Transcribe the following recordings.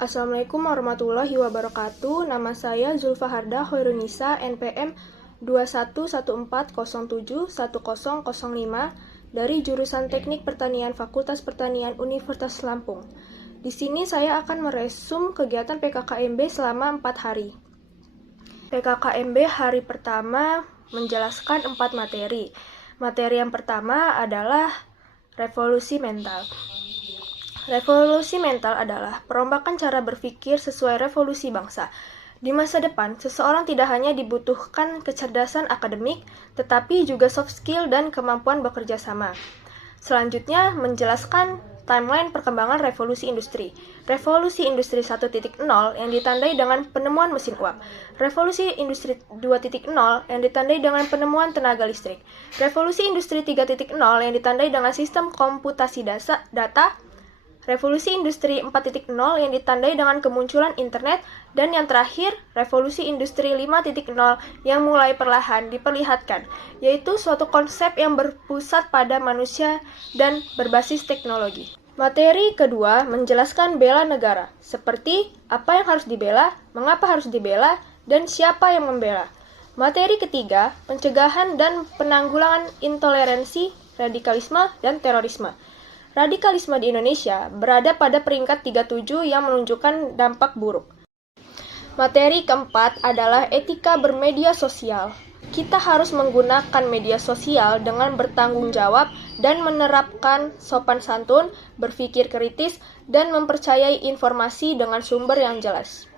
Assalamualaikum warahmatullahi wabarakatuh. Nama saya Zulfa Harda Hoirunisa, NPM 2114071005 dari jurusan Teknik Pertanian Fakultas Pertanian Universitas Lampung. Di sini saya akan meresum kegiatan PKKMB selama 4 hari. PKKMB hari pertama menjelaskan 4 materi. Materi yang pertama adalah revolusi mental. Revolusi mental adalah perombakan cara berpikir sesuai revolusi bangsa. Di masa depan, seseorang tidak hanya dibutuhkan kecerdasan akademik, tetapi juga soft skill dan kemampuan bekerja sama. Selanjutnya, menjelaskan timeline perkembangan revolusi industri. Revolusi industri 1.0 yang ditandai dengan penemuan mesin uap. Revolusi industri 2.0 yang ditandai dengan penemuan tenaga listrik. Revolusi industri 3.0 yang ditandai dengan sistem komputasi data. Revolusi industri 4.0 yang ditandai dengan kemunculan internet, dan yang terakhir, revolusi industri 5.0 yang mulai perlahan diperlihatkan, yaitu suatu konsep yang berpusat pada manusia dan berbasis teknologi. Materi kedua menjelaskan bela negara, seperti apa yang harus dibela, mengapa harus dibela, dan siapa yang membela. Materi ketiga, pencegahan dan penanggulangan intoleransi, radikalisme, dan terorisme. Radikalisme di Indonesia berada pada peringkat 37 yang menunjukkan dampak buruk. Materi keempat adalah etika bermedia sosial. Kita harus menggunakan media sosial dengan bertanggung jawab dan menerapkan sopan santun, berpikir kritis, dan mempercayai informasi dengan sumber yang jelas.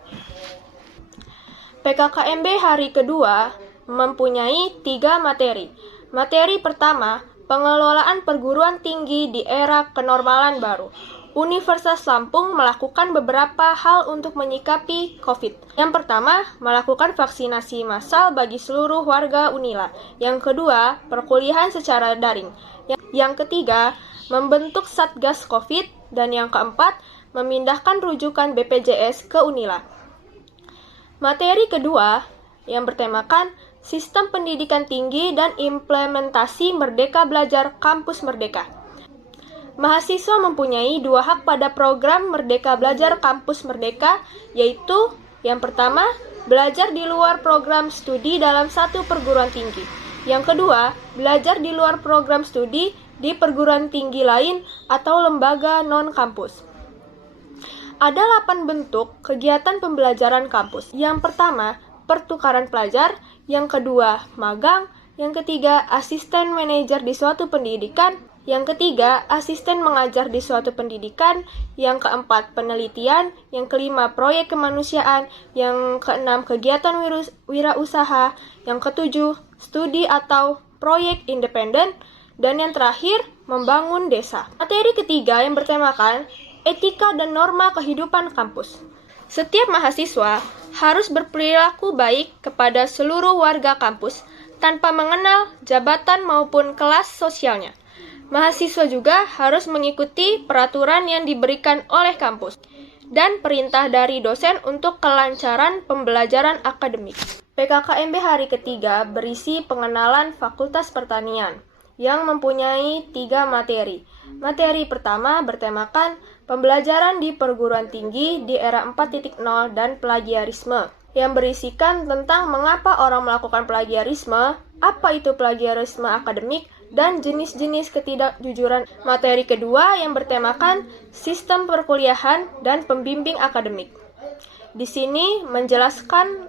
PKKMB hari kedua mempunyai 3 materi. Materi pertama, pengelolaan perguruan tinggi di era kenormalan baru. Universitas Lampung melakukan beberapa hal untuk menyikapi COVID. Yang pertama, melakukan vaksinasi massal bagi seluruh warga Unila. Yang kedua, perkuliahan secara daring. Yang ketiga, membentuk Satgas COVID. Dan yang keempat, memindahkan rujukan BPJS ke Unila. Materi kedua yang bertemakan Sistem Pendidikan Tinggi dan Implementasi Merdeka Belajar Kampus Merdeka. Mahasiswa mempunyai 2 hak pada program Merdeka Belajar Kampus Merdeka, yaitu yang pertama, belajar di luar program studi dalam satu perguruan tinggi. Yang kedua, belajar di luar program studi di perguruan tinggi lain atau lembaga non-kampus. Ada 8 bentuk kegiatan pembelajaran kampus. Yang pertama, pertukaran pelajar, yang kedua, magang, yang ketiga, asisten manajer di suatu pendidikan, yang ketiga, asisten mengajar di suatu pendidikan, yang keempat, penelitian, yang kelima, proyek kemanusiaan, yang keenam, kegiatan wirausaha, yang ketujuh, studi atau proyek independen, dan yang terakhir, membangun desa. Materi ketiga yang bertemakan etika dan norma kehidupan kampus. Setiap mahasiswa harus berperilaku baik kepada seluruh warga kampus tanpa mengenal jabatan maupun kelas sosialnya. Mahasiswa juga harus mengikuti peraturan yang diberikan oleh kampus dan perintah dari dosen untuk kelancaran pembelajaran akademik. PKKMB hari ketiga berisi pengenalan Fakultas Pertanian yang mempunyai 3 materi. Materi pertama bertemakan pembelajaran di perguruan tinggi di era 4.0 dan plagiarisme, yang berisikan tentang mengapa orang melakukan plagiarisme, apa itu plagiarisme akademik, dan jenis-jenis ketidakjujuran. Materi kedua yang bertemakan sistem perkuliahan dan pembimbing akademik. Di sini menjelaskan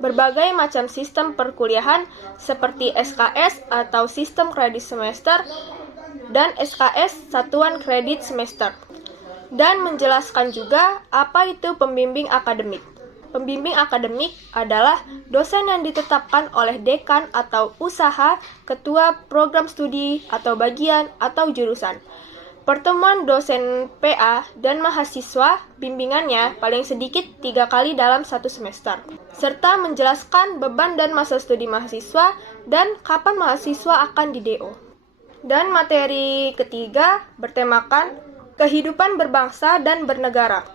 berbagai macam sistem perkuliahan seperti SKS atau sistem kredit semester dan SKS satuan kredit semester, dan menjelaskan juga apa itu pembimbing akademik. Pembimbing akademik adalah dosen yang ditetapkan oleh dekan atau usaha, ketua program studi atau bagian atau jurusan. Pertemuan dosen PA dan mahasiswa bimbingannya paling sedikit 3 kali dalam 1 semester, serta menjelaskan beban dan masa studi mahasiswa dan kapan mahasiswa akan di-DO. Dan materi ketiga bertemakan kehidupan berbangsa dan bernegara.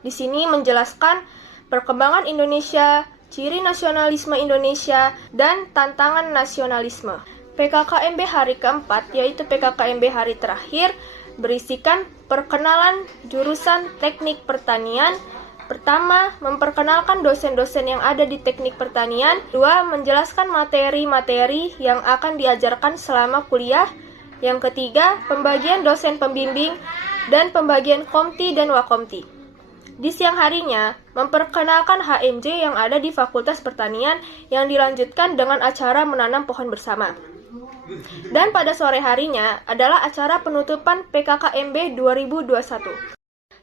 Di sini menjelaskan perkembangan Indonesia, ciri nasionalisme Indonesia, dan tantangan nasionalisme. PKKMB hari keempat, yaitu PKKMB hari terakhir, berisikan perkenalan jurusan teknik pertanian. Pertama, memperkenalkan dosen-dosen yang ada di teknik pertanian. Dua, menjelaskan materi-materi yang akan diajarkan selama kuliah. Yang ketiga, pembagian dosen pembimbing dan pembagian komti dan wakomti. Di siang harinya, memperkenalkan HMJ yang ada di Fakultas Pertanian yang dilanjutkan dengan acara menanam pohon bersama. Dan pada sore harinya adalah acara penutupan PKKMB 2021.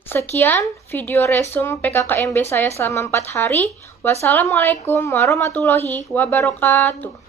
Sekian video resume PKKMB saya selama 4 hari. Wassalamualaikum warahmatullahi wabarakatuh.